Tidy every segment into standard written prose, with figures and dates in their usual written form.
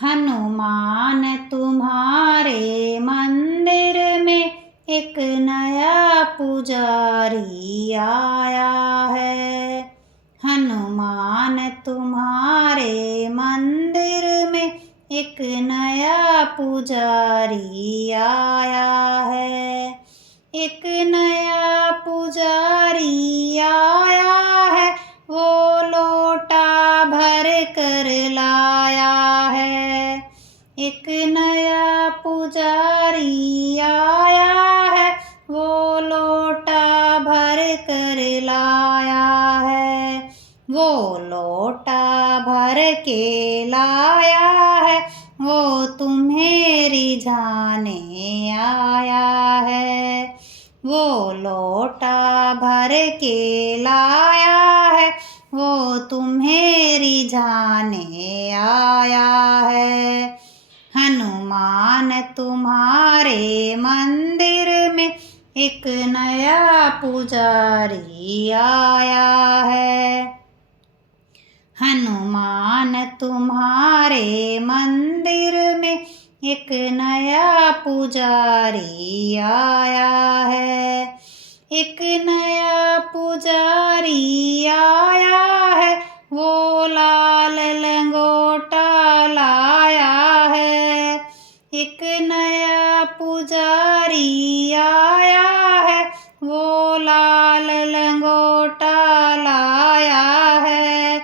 हनुमान तुम्हारे मंदिर में एक नया पुजारी आया है। हनुमान तुम्हारे मंदिर में एक नया पुजारी आया है। एक नया पुजारी आया है, वो लोटा भर कर लाया है। एक नया पुजारी आया है, वो लोटा भर कर लाया है। वो लोटा भर के लाया है, वो तुम्हें रिझाने आया है। वो लोटा भर के लाया है, वो तुम्हें रिझाने आया है। हनुमान तुम्हारे मंदिर में एक नया पुजारी आया है। हनुमान तुम्हारे मंदिर में एक नया पुजारी आया है। एक नया पुजारी आया है, वो लाल लंगोटा लाया है। एक नया पुजारी आया है, वो लाल लंगोटा लाया है।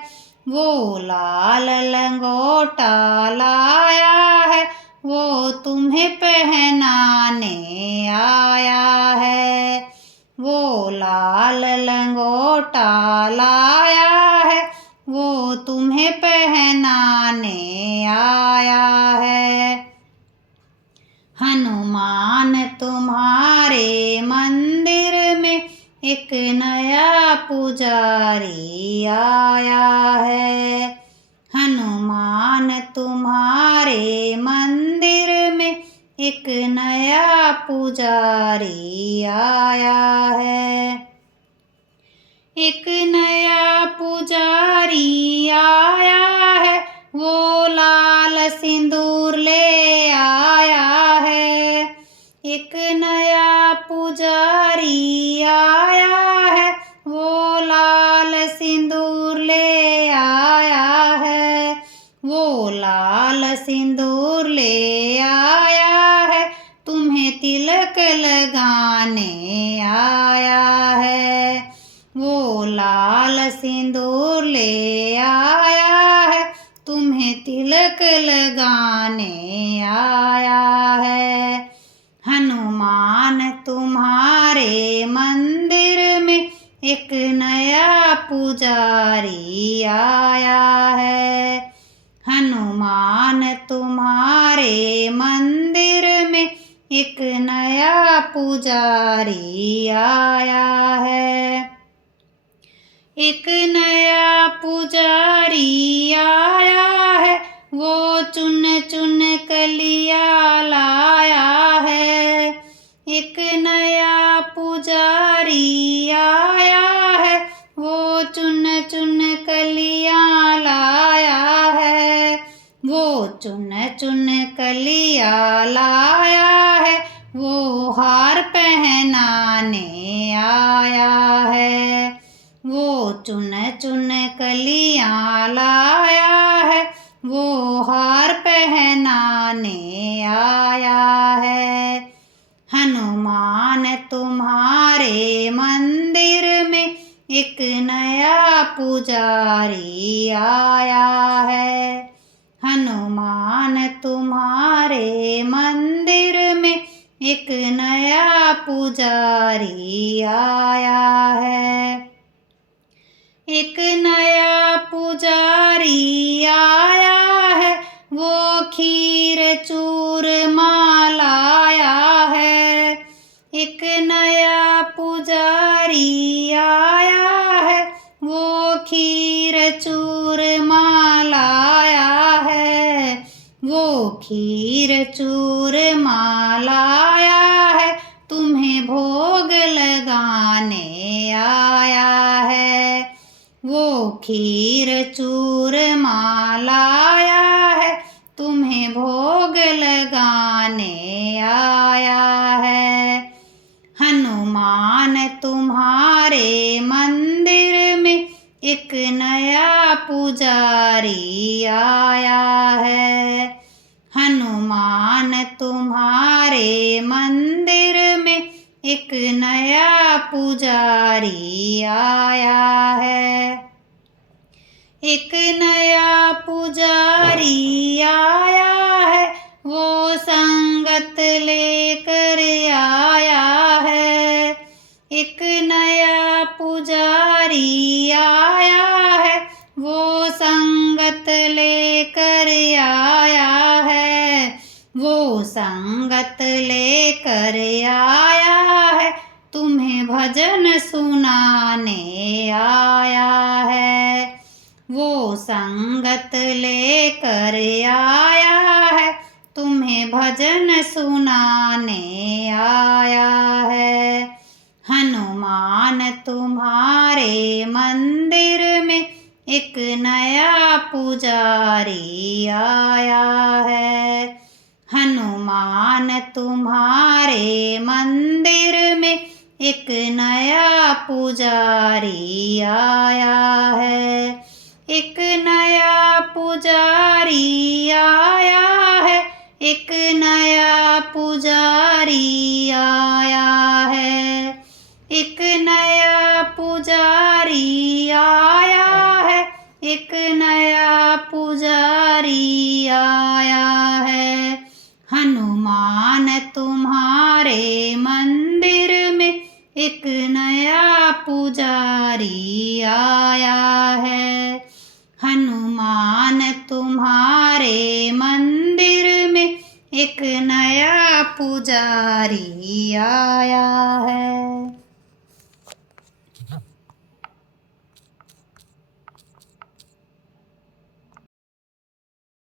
वो लाल लंगोटा लाया है, वो तुम्हें पहनाने आया है। वो लाल लंगोटा लाया है, वो तुम्हें पहनाने आया है। हनुमान तुम्हारे मंदिर में एक नया पुजारी आया है। हनुमान तुम्हारे मंदिर में एक नया पुजारी आया है। एक नया पुजारी आया है, वो लाल सिंदूर ले आया है। एक नया पुजारी आया है, वो लाल सिंदूर ले आया है। वो लाल सिंदूर ले आया है, तुम्हें तिलक लगाने आया है। वो लाल सिंदूर ले आया है, तुम्हें तिलक लगाने आया है। हनुमान तुम्हारे मंदिर में एक नया पुजारी आया है। हनुमान तुम्हारे मंदिर में एक नया पुजारी आया है। एक नया पुजारी आया है, वो चुन चुन कलियां लाया है। एक नया पुजारी आया है, वो चुन चुन कलियां लाया है। वो चुन चुन कलियां लाया है, वो हार पहनाने आया है। वो चुन चुन कलियां लाया है, वो हार पहनाने आया है। हनुमान तुम्हारे मंदिर में एक नया पुजारी आया है। हनुमान तुम्हारे मंदिर में एक नया पुजारी आया है। एक नया पुजारी आया है, वो खीर चूरमा लाया है। एक नया पुजारी आया है, वो खीर चूरमा लाया है। वो खीर चूरमा लाया है, तुम्हें भोग लगाने आया है। वो खीर चूरमा लाया है, तुम्हें भोग लगाने आया है। हनुमान तुम्हारे मंदिर में एक नया पुजारी आया है। हनुमान तुम्हारे मंदिर में एक नया पुजारी आया है। एक नया पुजारी आया है, वो संगत लेकर आया है। एक नया पुजारी आया है, वो संगत लेकर आया है। वो संगत लेकर आया है, तुम्हें भजन सुनाने आया है। वो संगत लेकर आया है, तुम्हें भजन सुनाने आया है। हनुमान तुम्हारे मंदिर में एक नया पुजारी आया है। हनुमान तुम्हारे मंदिर में एक नया पुजारी आया है। एक नया पुजारी आया है, एक नया पुजारी आया है। एक नया पुजारी आया है, एक नया पुजारी आया है। हनुमान तुम्हारे मंदिर में एक नया पुजारी आया है। हनुमान तुम्हारे मंदिर में एक नया पुजारी आया है।